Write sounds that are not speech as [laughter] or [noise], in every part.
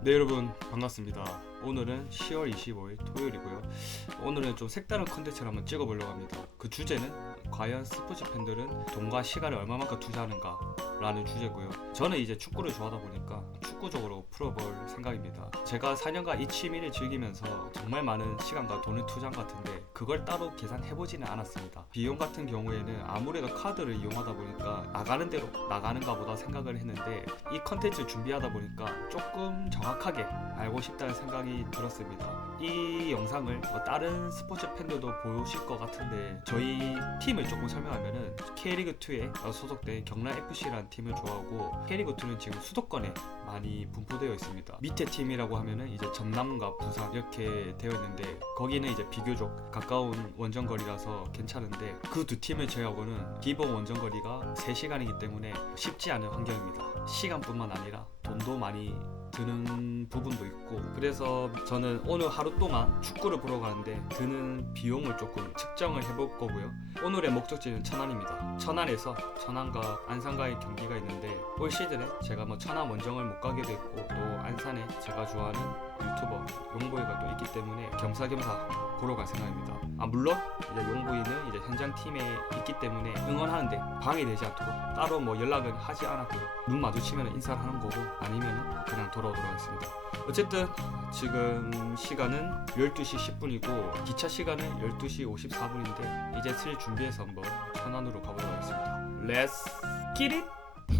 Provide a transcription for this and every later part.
네 여러분 반갑습니다. 오늘은 10월 25일 토요일이고요. 오늘은 좀 색다른 컨텐츠를 한번 찍어보려고 합니다. 그 주제는 과연 스포츠 팬들은 돈과 시간을 얼마만큼 투자하는가 라는 주제고요. 저는 이제 축구를 좋아하다 보니까 축구적으로 풀어볼 생각입니다. 제가 4년간 이 취미를 즐기면서 정말 많은 시간과 돈을 투자한 것 같은데 그걸 따로 계산해보지는 않았습니다. 비용 같은 경우에는 아무래도 카드를 이용하다 보니까 나가는 대로 나가는가 보다 생각을 했는데 이 컨텐츠 준비하다 보니까 조금 정확하게 알고 싶다는 생각이 들었습니다. 이 영상을 뭐 다른 스포츠 팬들도 보실 것 같은데 저희 팀을 조금 설명하면은 K리그2에 소속된 경남 FC라는 팀을 좋아하고 K리그2는 지금 수도권에 많이 분포되어 있습니다. 밑에 팀이라고 하면은 이제 전남과 부산 이렇게 되어 있는데 거기는 이제 비교적 가까운 원정거리라서 괜찮은데 그 두 팀을 제외하고는 기본 원정거리가 3시간이기 때문에 쉽지 않은 환경입니다. 시간뿐만 아니라 돈도 많이 드는 부분도 있고 그래서 저는 오늘 하루 동안 축구를 보러 가는데 드는 비용을 조금 측정을 해볼 거고요. 오늘의 목적지는 천안입니다. 천안에서 천안과 안산과의 경기가 있는데 올 시즌에 제가 뭐 천안 원정을 못 가게 됐고 또 안산에 제가 좋아하는 유튜버 용보이가 또 있기 때문에 겸사겸사 보러 갈 생각입니다 아 물론 이제 용보이는 이제 현장 팀에 있기 때문에 응원하는데 방해되지 않도록 따로 뭐 연락은 하지 않았고요 눈 마주치면 인사를 하는 거고 아니면 그냥 돌아오도록 하겠습니다. 어쨌든 지금 시간은 12시 10분이고 기차 시간은 12시 54분인데 이제 슬 준비해서 한번 천안으로 가보도록 하겠습니다. 렛츠 기릿!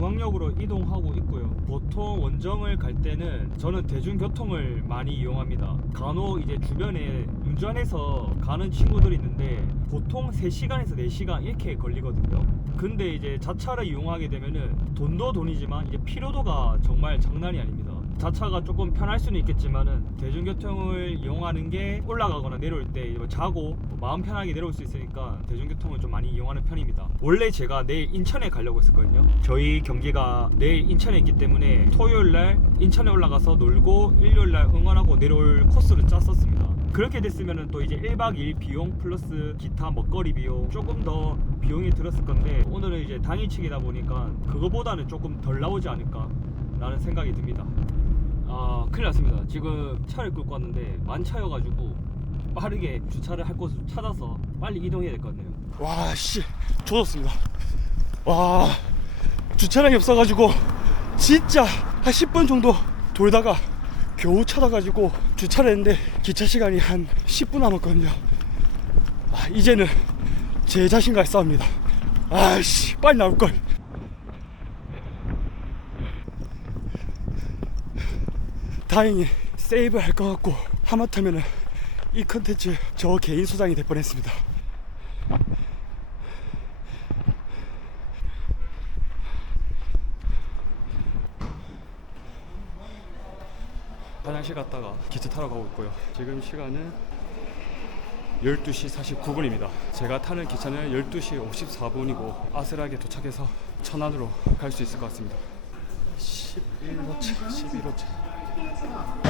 중앙역으로 이동하고 있고요. 보통 원정을 갈 때는 저는 대중교통을 많이 이용합니다. 간혹 이제 주변에 운전해서 가는 친구들이 있는데 보통 3시간에서 4시간 이렇게 걸리거든요. 근데 이제 자차를 이용하게 되면은 돈도 돈이지만 이제 피로도가 정말 장난이 아닙니다. 자차가 조금 편할 수는 있겠지만은 대중교통을 이용하는 게 올라가거나 내려올 때뭐 자고 뭐 마음 편하게 내려올 수 있으니까 대중교통을 좀 많이 이용하는 편입니다. 원래 제가 내일 인천에 가려고 했었거든요. 저희 경기가 내일 인천에 있기 때문에 토요일 날 인천에 올라가서 놀고 일요일 날 응원하고 내려올 코스를 짰었습니다. 그렇게 됐으면은 또 이제 1박 2일 비용 플러스 기타 먹거리 비용 조금 더 비용이 들었을 건데 오늘은 이제 당일치기다 보니까 그거보다는 조금 덜 나오지 않을까 라는 생각이 듭니다. 아 큰일 났습니다. 지금 차를 끌고 왔는데 만차여가지고 빠르게 주차를 할 곳을 찾아서 빨리 이동해야 될 것 같네요. 와, 씨, 조졌습니다. 와, 주차장이 없어가지고 진짜 한 10분 정도 돌다가 겨우 찾아가지고 주차를 했는데 기차 시간이 한 10분 남았거든요. 아, 이제는 제 자신과의 싸움입니다. 아씨, 빨리 나올 걸. 다행히 세이브 할 것 같고 하마터면은 이 컨텐츠 저 개인 소장이 될 뻔했습니다. 화장실 갔다가 기차 타러 가고 있고요. 지금 시간은 12시 49분입니다. 제가 타는 기차는 12시 54분이고 아슬하게 도착해서 천안으로 갈 수 있을 것 같습니다. 11호차, 11호차. Thank you.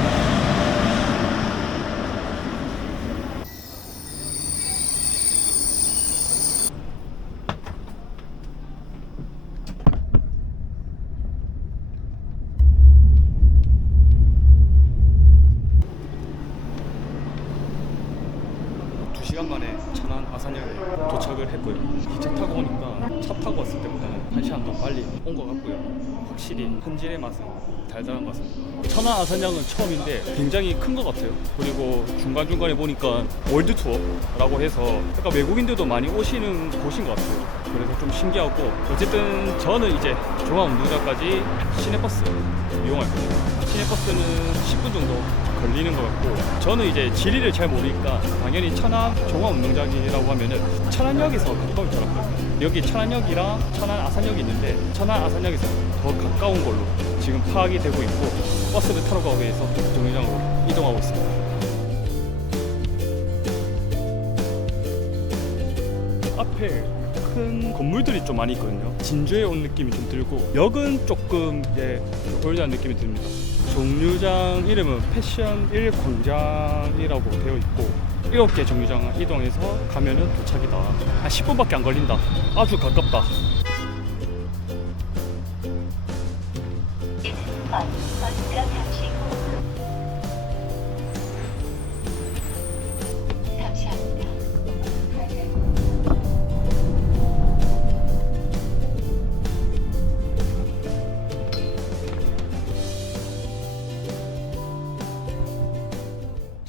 확실히 현질의 맛은 달달한 것 같습니다. 천안 아산역은 처음인데 굉장히 큰 것 같아요. 그리고 중간 중간에 보니까 월드 투어라고 해서 약간 외국인들도 많이 오시는 곳인 것 같아요. 그래서 좀 신기하고 어쨌든 저는 이제 종합운동장까지 시내버스 이용할 겁니다. 시내버스는 10분 정도 걸리는 것 같고 저는 이제 지리를 잘 모르니까 당연히 천안 종합운동장이라고 하면은 천안역에서 가까울 줄 알았거든요. 여기 천안역이랑 천안 아산역이 있는데 천안 아산역에서 더 가까운 걸로 지금 파악이 되고 있고 버스를 타러 가기 위해서 정류장으로 이동하고 있습니다. 앞에 큰 건물들이 좀 많이 있거든요. 진주에 온 느낌이 좀 들고 역은 조금 이제 올드한 느낌이 듭니다. 정류장 이름은 패션 1 광장이라고 되어 있고 7개 정류장을 이동해서 가면은 도착이다. 한 10분밖에 안 걸린다. 아주 가깝다.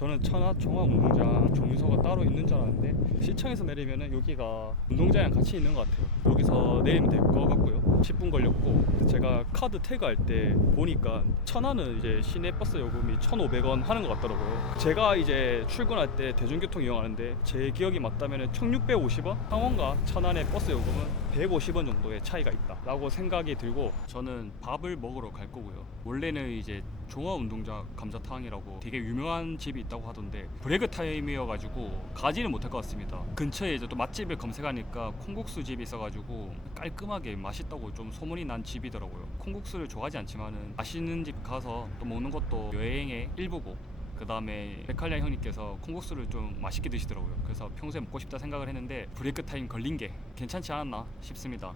저는 천하 종합 운동장 종유소가 따로 있는 줄 알았는데 시청에서 내리면은 여기가 운동장이랑 같이 있는 것 같아요. 여기서 내리면 될 것 같고요. 10분 걸렸고 제가 카드 태그할 때 보니까 천안은 이제 시내 버스 요금이 1,500원 하는 것 같더라고요. 제가 이제 출근할 때 대중교통 이용하는데 제 기억이 맞다면 1,650원? 창원과 천안의 버스 요금은 150원 정도의 차이가 있다라고 생각이 들고 저는 밥을 먹으러 갈 거고요. 원래는 이제 종합운동장 감자탕이라고 되게 유명한 집이 있다고 하던데 브레이크 타임이어가지고 가지는 못할 것 같습니다. 근처에 이제 또 맛집을 검색하니까 콩국수 집이 있어가지고 깔끔하게 맛있다고 좀 소문이 난 집이더라고요. 콩국수를 좋아하지 않지만은 맛있는 집 가서 또 먹는 것도 여행의 일부고 그 다음에 백할량 형님께서 콩국수를 좀 맛있게 드시더라고요. 그래서 평소에 먹고 싶다 생각을 했는데 브레이크 타임 걸린 게 괜찮지 않았나 싶습니다.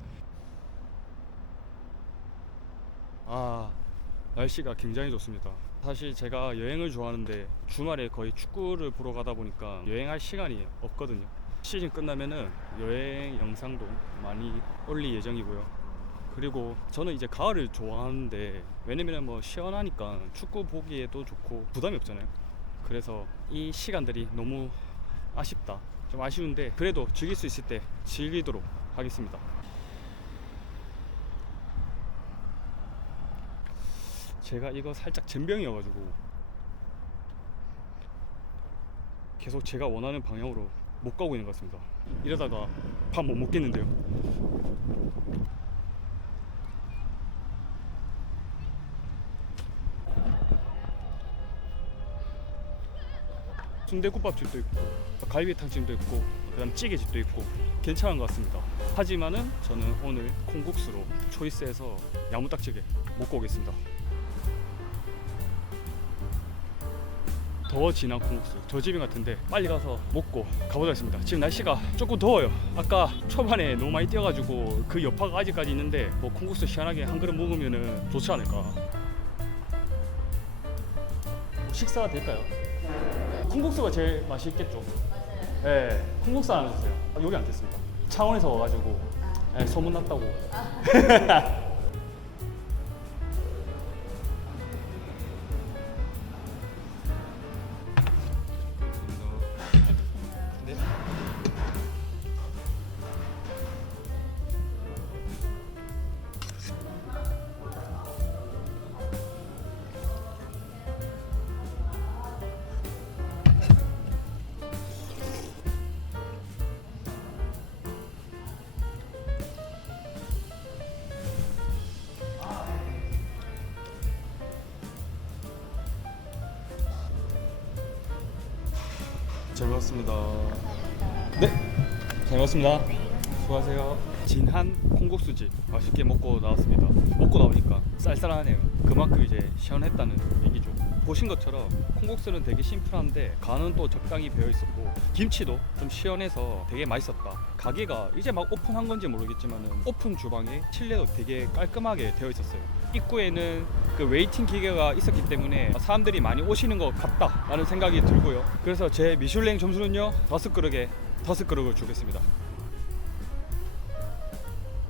아 날씨가 굉장히 좋습니다. 사실 제가 여행을 좋아하는데 주말에 거의 축구를 보러 가다 보니까 여행할 시간이 없거든요. 시즌 끝나면은 여행 영상도 많이 올릴 예정이고요. 그리고 저는 이제 가을을 좋아하는데 왜냐면 뭐 시원하니까 축구 보기에도 좋고 부담이 없잖아요. 그래서 이 시간들이 너무 아쉽다. 좀 아쉬운데 그래도 즐길 수 있을 때 즐기도록 하겠습니다. 제가 이거 살짝 젬병이어가지고 계속 제가 원하는 방향으로 못 가고 있는 것 같습니다. 이러다가 밥 못 먹겠는데요. 순대국밥집도 있고 갈비탕집도 있고 그다음 찌개집도 있고 괜찮은 것 같습니다. 하지만은 저는 오늘 콩국수로 초이스해서 야무딱지게 먹고 오겠습니다. 더 진한 콩국수 저 집인 것 같은데 빨리 가서 먹고 가보자 했습니다 지금 날씨가 조금 더워요 아까 초반에 너무 많이 뛰어가지고 그 여파가 아직까지 있는데 뭐 콩국수 시원하게 한 그릇 먹으면 좋지 않을까 식사가 될까요? 콩국수가 제일 맛있겠죠? 네 콩국수 하나 주세요? 아, 여기 안 됐습니다 창원에서 와가지고 네, 소문났다고 [laughs] 먹었습니다. 네, 잘 먹었습니다. 수고하세요. 진한 콩국수집 맛있게 먹고 나왔습니다. 먹고 나오니까 쌀쌀하네요. 그만큼 이제 시원했다는 얘기죠. 보신 것처럼 콩국수는 되게 심플한데 간은 또 적당히 배어 있었고 김치도 좀 시원해서 되게 맛있었다. 가게가 이제 막 오픈한 건지 모르겠지만 오픈 주방에 칠레도 되게 깔끔하게 되어 있었어요. 입구에는 그 웨이팅 기계가 있었기 때문에 사람들이 많이 오시는 것 같다라는 생각이 들고요. 그래서 제 미슐랭 점수는요 다섯 그릇에 다섯 그릇을 주겠습니다.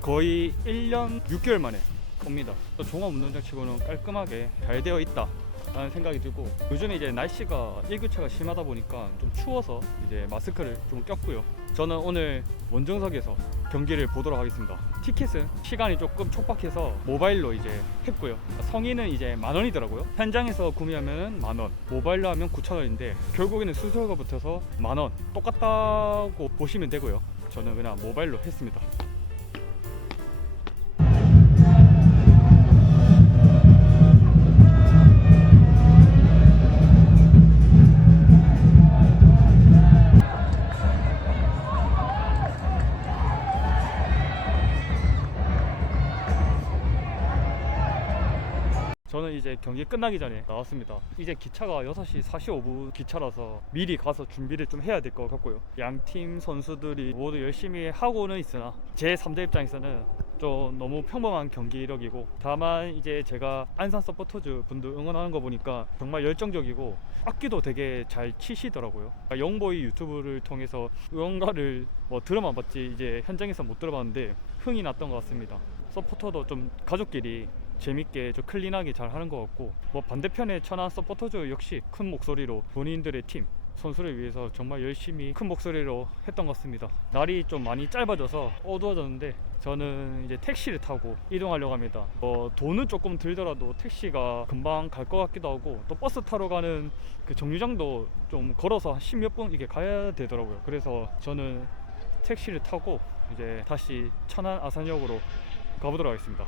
거의 1년 6개월 만에 옵니다. 또 종합운동장 치고는 깔끔하게 잘 되어 있다. 라는 생각이 들고 요즘에 이제 날씨가 일교차가 심하다 보니까 좀 추워서 이제 마스크를 좀 꼈고요. 저는 오늘 원정석에서 경기를 보도록 하겠습니다. 티켓은 시간이 조금 촉박해서 모바일로 이제 했고요. 성인은 이제 만 원이더라고요. 현장에서 구매하면 만 원, 모바일로 하면 9천 원인데 결국에는 수수료가 붙어서 만 원 똑같다고 보시면 되고요. 저는 그냥 모바일로 했습니다. 저는 이제 경기 끝나기 전에 나왔습니다. 이제 기차가 6시 45분 기차라서 미리 가서 준비를 좀 해야 될 것 같고요. 양 팀 선수들이 모두 열심히 하고는 있으나 제 3자 입장에서는 좀 너무 평범한 경기력이고 다만 이제 제가 안산 서포터즈 분들 응원하는 거 보니까 정말 열정적이고 악기도 되게 잘 치시더라고요. 그러니까 영보이 유튜브를 통해서 응원가를 뭐 들어만 봤지 이제 현장에서 못 들어봤는데 흥이 났던 것 같습니다. 서포터도 좀 가족끼리 재밌게 좀 클린하게 잘 하는 것 같고 뭐 반대편에 천안 서포터즈 역시 큰 목소리로 본인들의 팀 선수를 위해서 정말 열심히 큰 목소리로 했던 것 같습니다. 날이 좀 많이 짧아져서 어두워졌는데 저는 이제 택시를 타고 이동하려고 합니다. 어, 돈은 조금 들더라도 택시가 금방 갈 것 같기도 하고 또 버스 타러 가는 그 정류장도 좀 걸어서 한 십몇 분 이렇게 가야 되더라고요. 그래서 저는 택시를 타고 이제 다시 천안 아산역으로 가보도록 하겠습니다.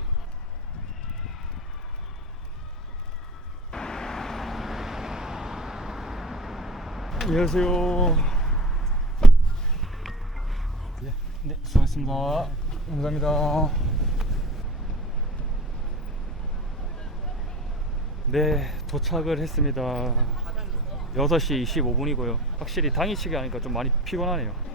안녕하세요. 네, 네, 수고하셨습니다. 감사합니다. 네, 도착을 했습니다. 6시 25분이고요. 확실히 당일치기 하니까 좀 많이 피곤하네요.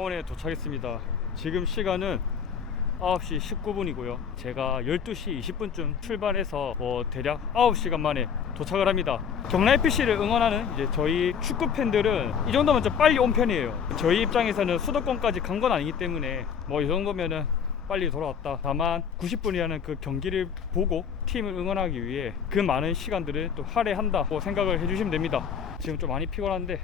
차원에 도착했습니다. 지금 시간은 9시 19분이고요. 제가 12시 20분쯤 출발해서 뭐 대략 9시간 만에 도착을 합니다. 경남 FC를 응원하는 이제 저희 축구 팬들은 이 정도면 좀 빨리 온 편이에요. 저희 입장에서는 수도권까지 간 건 아니기 때문에 뭐 이 정도면은 빨리 돌아왔다. 다만 90분이라는 그 경기를 보고 팀을 응원하기 위해 그 많은 시간들을 또 할애한다고 생각을 해주시면 됩니다. 지금 좀 많이 피곤한데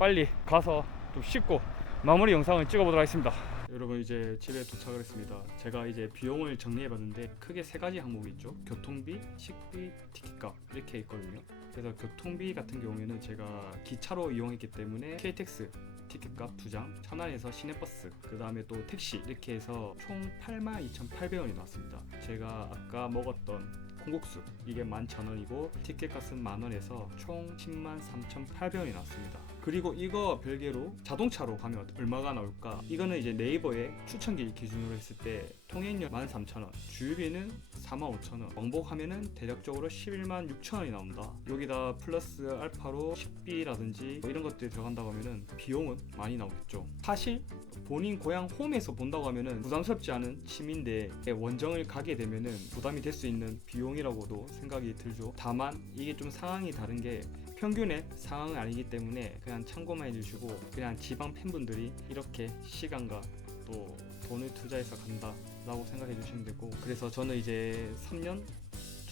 빨리 가서 좀 씻고 마무리 영상을 찍어보도록 하겠습니다. 여러분 이제 집에 도착을 했습니다. 제가 이제 비용을 정리해봤는데 크게 세 가지 항목이 있죠. 교통비, 식비, 티켓값 이렇게 있거든요. 그래서 교통비 같은 경우에는 제가 기차로 이용했기 때문에 KTX 티켓값 두 장, 천안에서 시내버스, 그 다음에 또 택시 이렇게 해서 총 82,800원이 나왔습니다. 제가 아까 먹었던 콩국수 이게 11,000원이고 티켓값은 만원에서 총 10만 3,800원이 나왔습니다. 그리고 이거 별개로 자동차로 가면 얼마가 나올까? 이거는 이제 네이버에 추천기 기준으로 했을 때 통행료 13,000원, 주유비는 45,000원, 왕복하면은 대략적으로 11만 6천원이 나온다. 여기다 플러스 알파로 식비라든지 뭐 이런 것들이 들어간다고 하면은 비용은 많이 나오겠죠. 사실 본인 고향 홈에서 본다고 하면은 부담스럽지 않은 취미인데 원정을 가게 되면은 부담이 될 수 있는 비용이라고도 생각이 들죠. 다만 이게 좀 상황이 다른 게 평균의 상황은 아니기 때문에 그냥 참고만 해주시고 그냥 지방 팬분들이 이렇게 시간과 또 돈을 투자해서 간다 라고 생각해 주시면 되고 그래서 저는 이제 3년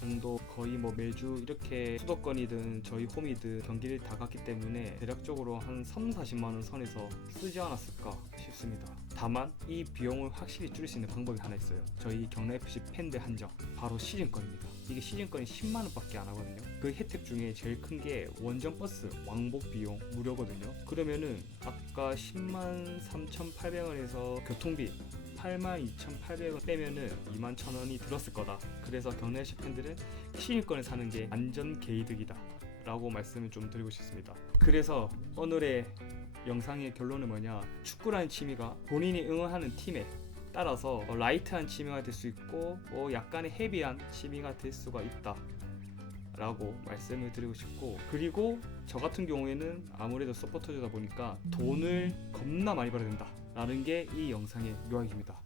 정도 거의 뭐 매주 이렇게 수도권이든 저희 홈이든 경기를 다 갔기 때문에 대략적으로 한 3, 40만 원 선에서 쓰지 않았을까 싶습니다. 다만 이 비용을 확실히 줄일 수 있는 방법이 하나 있어요. 저희 경남 FC 팬들 한정 바로 시즌권입니다. 이게 시즌권이 10만 원밖에 안 하거든요. 그 혜택 중에 제일 큰 게 원정 버스 왕복 비용 무료거든요. 그러면은 아까 10만 3,800원에서 교통비 82,800원 빼면은 2만 1,000원이 들었을 거다. 그래서 FC 팬들은 시인권을 사는 게 안전 개이득이다. 라고 말씀을 좀 드리고 싶습니다. 그래서 오늘의 영상의 결론은 뭐냐? 축구라는 취미가 본인이 응원하는 팀에 따라서 어, 라이트한 취미가 될 수 있고 어, 약간의 헤비한 취미가 될 수가 있다. 라고 말씀을 드리고 싶고 그리고 저 같은 경우에는 아무래도 서포터즈다 보니까 돈을 겁나 많이 벌어야 된다 라는 게 이 영상의 요약입니다